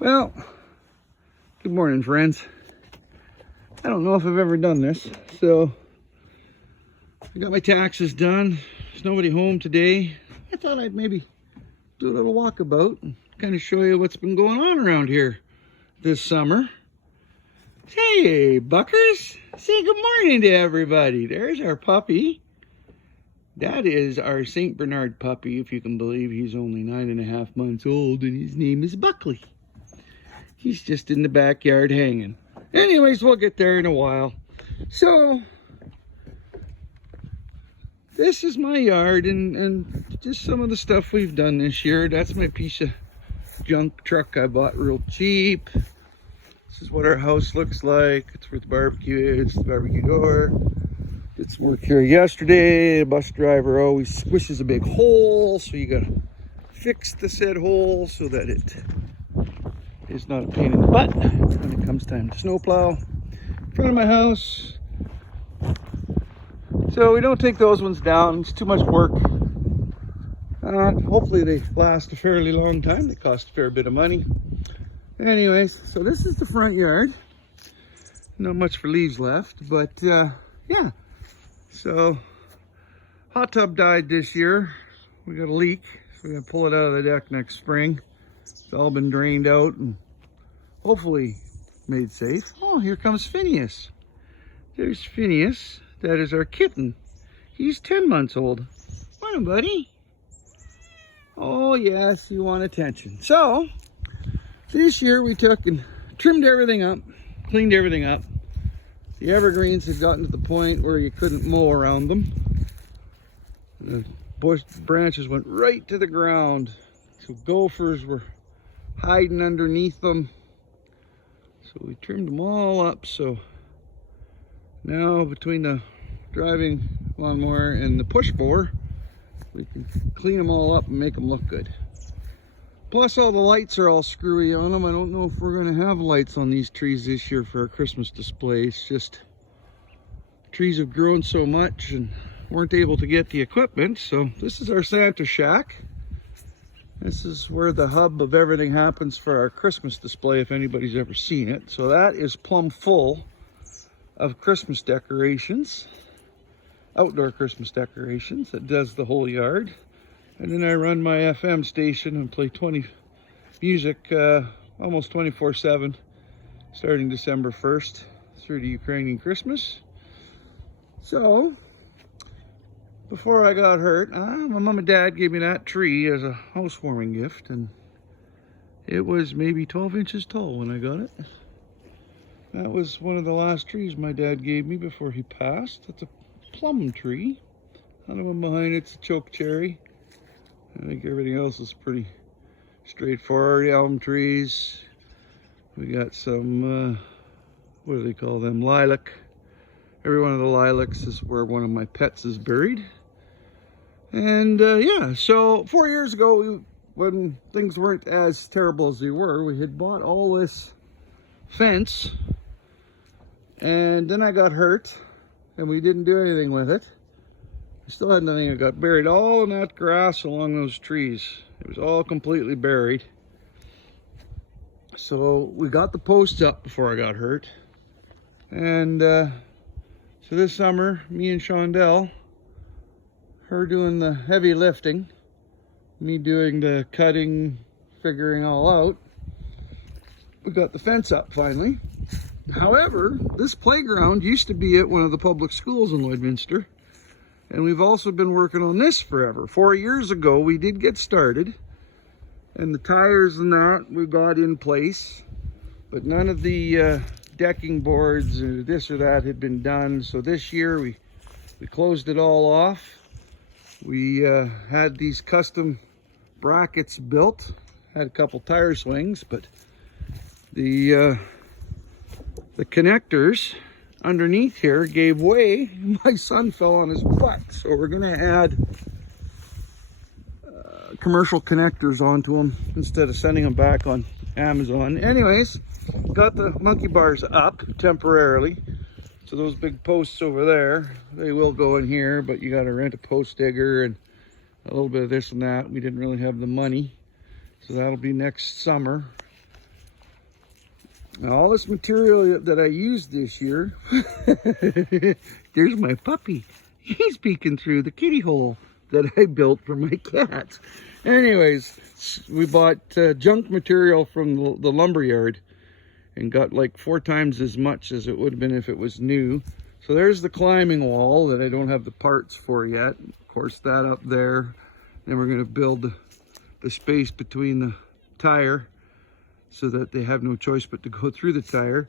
Well, good morning, friends. I don't know if I've ever done this, so I got my taxes done. There's nobody home today. I thought I'd maybe do a little walkabout and kind of show you what's been going on around here this summer. Hey, Buckers, say good morning to everybody. There's our puppy. That is our St. Bernard puppy, if you can believe. He's only 9.5 months old, and his name is Buckley. He's just in the backyard hanging. Anyways, we'll get there in a while. So, this is my yard and just some of the stuff we've done this year. That's my piece of junk truck I bought real cheap. This is what our house looks like. It's where the barbecue is, the barbecue door. Did some work here yesterday. The bus driver always squishes a big hole, so you gotta fix the said hole so that it is not a pain in the butt when it comes time to snowplow. In front of my house. So we don't take those ones down. It's too much work. Hopefully they last a fairly long time. They cost a fair bit of money. Anyways, so this is the front yard. Not much for leaves left, but yeah. So, hot tub died this year. We got a leak, so we're gonna pull it out of the deck next spring. It's all been drained out and hopefully made safe. Oh, here comes Phineas. There's Phineas. That is our kitten. He's 10 months old. Morning, buddy. Oh, yes, you want attention. So, this year we took and trimmed everything up, cleaned everything up. The evergreens had gotten to the point where you couldn't mow around them. The bush branches went right to the ground. So gophers were hiding underneath them. So we trimmed them all up. So now between the driving lawnmower and the push mower, we can clean them all up and make them look good. Plus all the lights are all screwy on them. I don't know if we're going to have lights on these trees this year for our Christmas display. It's just trees have grown so much and weren't able to get the equipment. So this is our Santa shack. This is where the hub of everything happens for our Christmas display, if anybody's ever seen it. So that is plumb full of Christmas decorations, outdoor Christmas decorations. That does the whole yard. And then I run my FM station and play music almost 24/7, starting December 1st through the Ukrainian Christmas. So, before I got hurt, my mom and dad gave me that tree as a housewarming gift, and it was maybe 12 inches tall when I got it. That was one of the last trees my dad gave me before he passed. It's a plum tree. Another one behind it's a choke cherry. I think everything else is pretty straightforward. Elm trees. We got some, what do they call them? Lilac. Every one of the lilacs is where one of my pets is buried. And yeah, so 4 years ago, when things weren't as terrible as they were, we had bought all this fence. And then I got hurt, and we didn't do anything with it. Still had nothing. It got buried all in that grass along those trees. It was all completely buried. So we got the posts up before I got hurt. And so this summer, me and Shondell, her doing the heavy lifting, me doing the cutting, figuring all out, we got the fence up finally. However, this playground used to be at one of the public schools in Lloydminster. And we've also been working on this forever. 4 years ago, we did get started. And the tires and that we got in place. But none of the decking boards or this or that had been done. So this year, we closed it all off. We had these custom brackets built. Had a couple tire swings, but the connectors underneath here gave way. My son fell on his butt, so we're gonna add commercial connectors onto them instead of sending them back on Amazon. Anyways, got the monkey bars up temporarily, so those big posts over there, they will go in here, but you got to rent a post digger and a little bit of this and that. We didn't really have the money, so that'll be next summer. Now, all this material that I used this year, there's my puppy. He's peeking through the kitty hole that I built for my cats. Anyways, we bought junk material from the lumber yard and got like 4 times as much as it would have been if it was new. So there's the climbing wall that I don't have the parts for yet. Of course, that up there. Then we're going to build the space between the tire so that they have no choice but to go through the tire.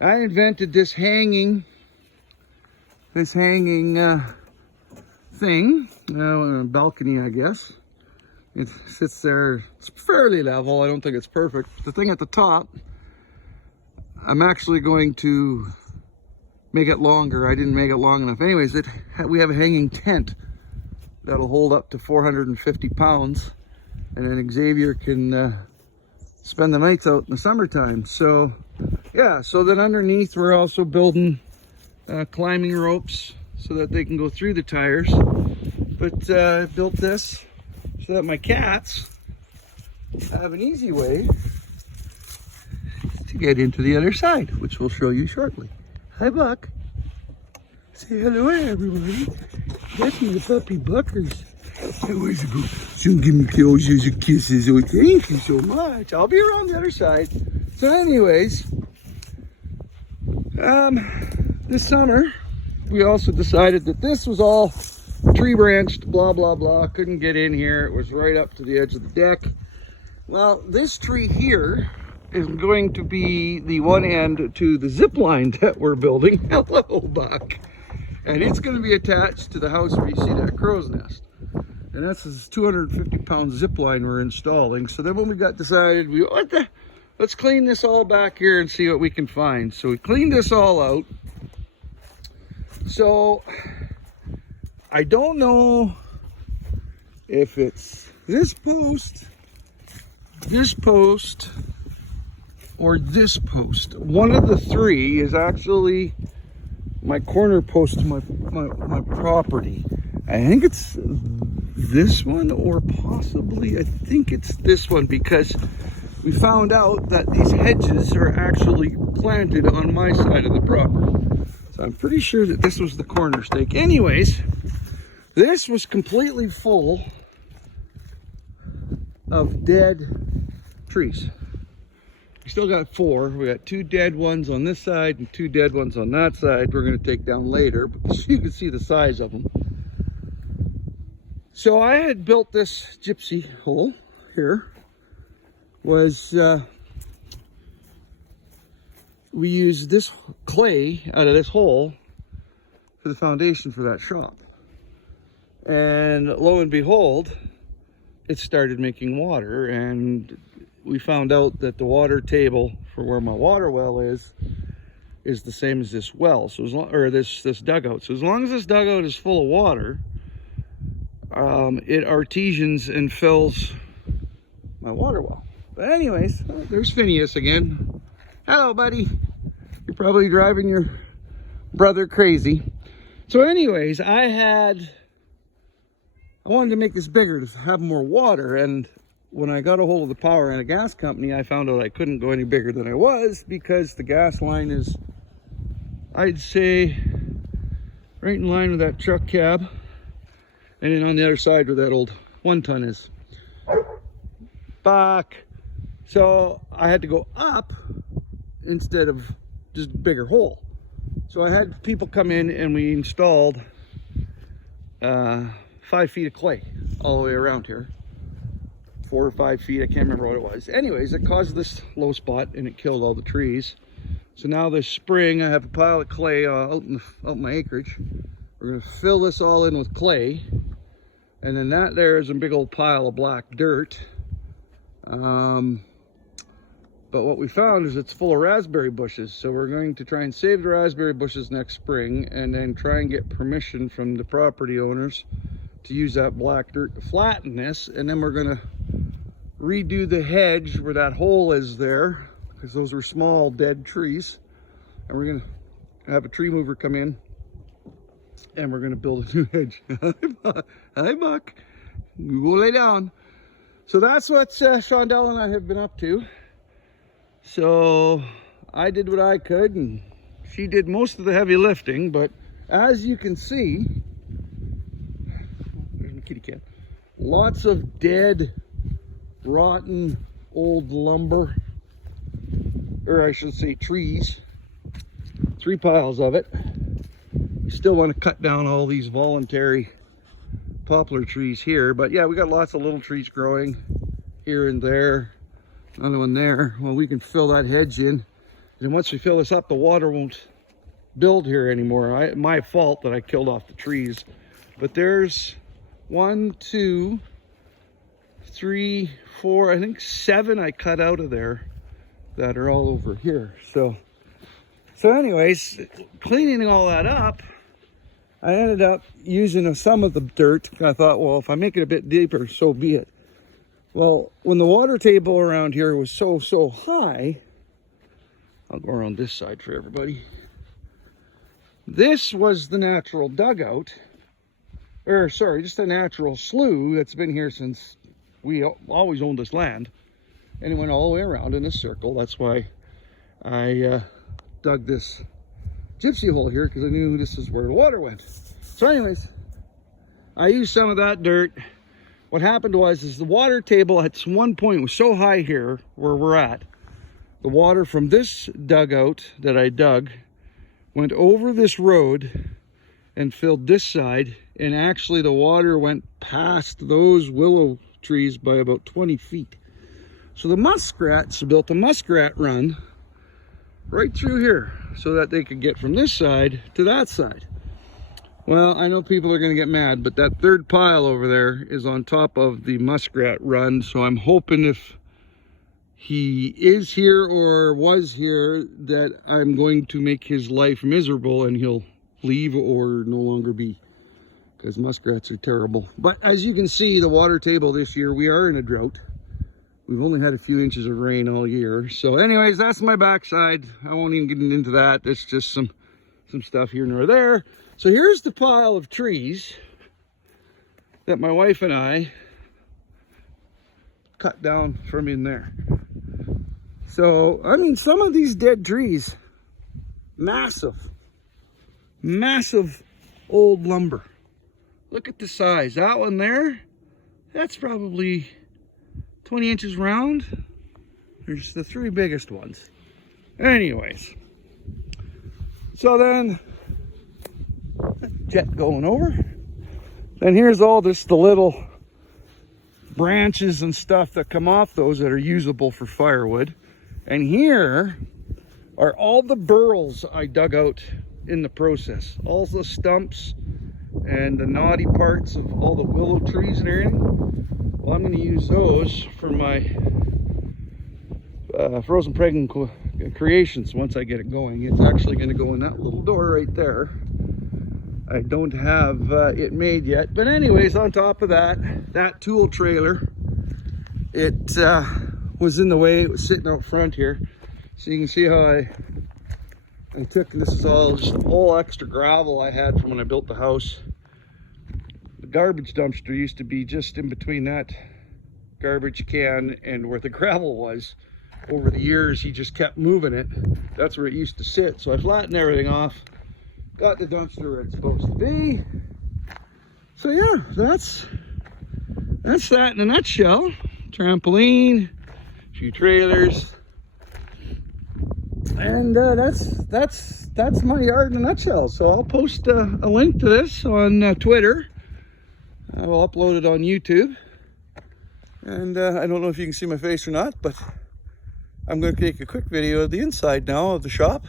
I invented this hanging thing, a balcony, I guess. It sits there, it's fairly level. I don't think it's perfect. The thing at the top, I'm actually going to make it longer. I didn't make it long enough. Anyways, we have a hanging tent that'll hold up to 450 pounds. And then Xavier can spend the nights out in the summertime. So, yeah, so then underneath we're also building climbing ropes so that they can go through the tires. But I built this so that my cats have an easy way to get into the other side, which we'll show you shortly. Hi, Buck. Say hello, everybody. That's my puppy, Buckers. That was a good. Soon give me kisses and kisses. Oh, thank you so much. I'll be around the other side. So, anyways, this summer we also decided that this was all tree branched, blah blah blah. Couldn't get in here. It was right up to the edge of the deck. Well, this tree here is going to be the one end to the zip line that we're building. Hello, Buck. And it's going to be attached to the house where you see that crow's nest. And that's this 250-pound zip line we're installing. So then when we got decided, let's clean this all back here and see what we can find. So we cleaned this all out. So I don't know if it's this post, or this post. One of the three is actually my corner post to my property. I think it's this one, or possibly I think it's this one, because we found out that these hedges are actually planted on my side of the property. So I'm pretty sure that this was the corner stake. Anyways, this was completely full of dead trees. We still got 4. We got 2 dead ones on this side and 2 dead ones on that side. We're going to take down later, because you can see the size of them. So I had built this gypsy hole here. We used this clay out of this hole for the foundation for that shop. And lo and behold, it started making water, and we found out that the water table for where my water well is the same as this well. So as long, or this dugout. So as long as this dugout is full of water, it artesians and fills my water well. But anyways, there's Phineas again. Hello, buddy. You're probably driving your brother crazy. So anyways, I wanted to make this bigger to have more water, and when I got a hold of the power and a gas company, I found out I couldn't go any bigger than I was, because the gas line is, I'd say, right in line with that truck cab, and then on the other side where that old 1-ton is. Back. So I had to go up instead of just a bigger hole. So I had people come in and we installed 5 feet of clay all the way around here. 4 or 5 feet, I can't remember what it was. Anyways, it caused this low spot and it killed all the trees. So now this spring I have a pile of clay out in my acreage. We're gonna fill this all in with clay. And then that there is a big old pile of black dirt. But what we found is it's full of raspberry bushes. So we're going to try and save the raspberry bushes next spring, and then try and get permission from the property owners to use that black dirt to flatten this. And then we're gonna redo the hedge where that hole is there, because those were small dead trees. And we're gonna have a tree mover come in, and we're gonna build a new hedge. Hi, Buck. We will lay down. So that's what Shondell and I have been up to. So I did what I could, and she did most of the heavy lifting. But as you can see, there's my kitty cat. Lots of dead, rotten, old lumber, or I should say trees. 3 piles of it. We still want to cut down all these voluntary poplar trees here, but yeah, we got lots of little trees growing here and there. Another one there. Well, we can fill that hedge in, and once we fill this up, the water won't build here anymore. My fault that I killed off the trees. But there's 1, 2, 3, 4, I think 7 I cut out of there that are all over here. So anyways, cleaning all that up, I ended up using some of the dirt. I thought, well, if I make it a bit deeper, so be it. Well, when the water table around here was so high, I'll go around this side for everybody. This was the natural dugout, or sorry, just a natural slough that's been here since we always owned this land. And it went all the way around in a circle. That's why I dug this gypsy hole here, because I knew this is where the water went. So anyways, I used some of that dirt. What happened was the water table at one point was so high here where we're at. The water from this dugout that I dug went over this road and filled this side, and actually the water went past those willow trees by about 20 feet. So the muskrats built a muskrat run right through here so that they could get from this side to that side. Well, I know people are going to get mad, but that 3rd pile over there is on top of the muskrat run. So I'm hoping if he is here or was here that I'm going to make his life miserable and he'll leave or no longer be, because muskrats are terrible. But as you can see, the water table this year, we are in a drought. We've only had a few inches of rain all year. So anyways, that's my backside. I won't even get into that. It's just some stuff here and there. So here's the pile of trees that my wife and I cut down from in there. So, I mean, some of these dead trees, massive old lumber. Look at the size. That one there, that's probably 20 inches round. There's the 3 biggest ones. Anyways, so then jet going over. Then here's all the little branches and stuff that come off those that are usable for firewood. And here are all the burls I dug out in the process. All the stumps and the knotty parts of all the willow trees and everything. Well, I'm going to use those for my frozen pregnant creations once I get it going. It's actually going to go in that little door right there. I don't have it made yet. But anyways, on top of that tool trailer, it was in the way. It was sitting out front here. So you can see how I took, this is all just all extra gravel I had from when I built the house. The garbage dumpster used to be just in between that garbage can and where the gravel was. Over the years, he just kept moving it. That's where it used to sit. So I flattened everything off, got the dumpster where it's supposed to be. So yeah, that's that in a nutshell. Trampoline, a few trailers, and that's my yard in a nutshell. So I'll post a link to this on Twitter. I will upload it on YouTube, and I don't know if you can see my face or not, but I'm going to take a quick video of the inside now of the shop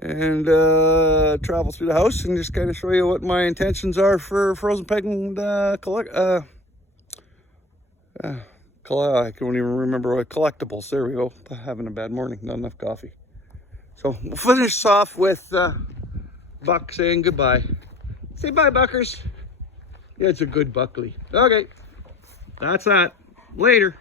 and travel through the house and just kind of show you what my intentions are for frozen pegging I can't even remember what collectibles. There we go. Having a bad morning, not enough coffee. So we'll finish off with Buck saying goodbye. Say bye, Buckers. Yeah, it's a good Buckley. Okay, that's that. Later.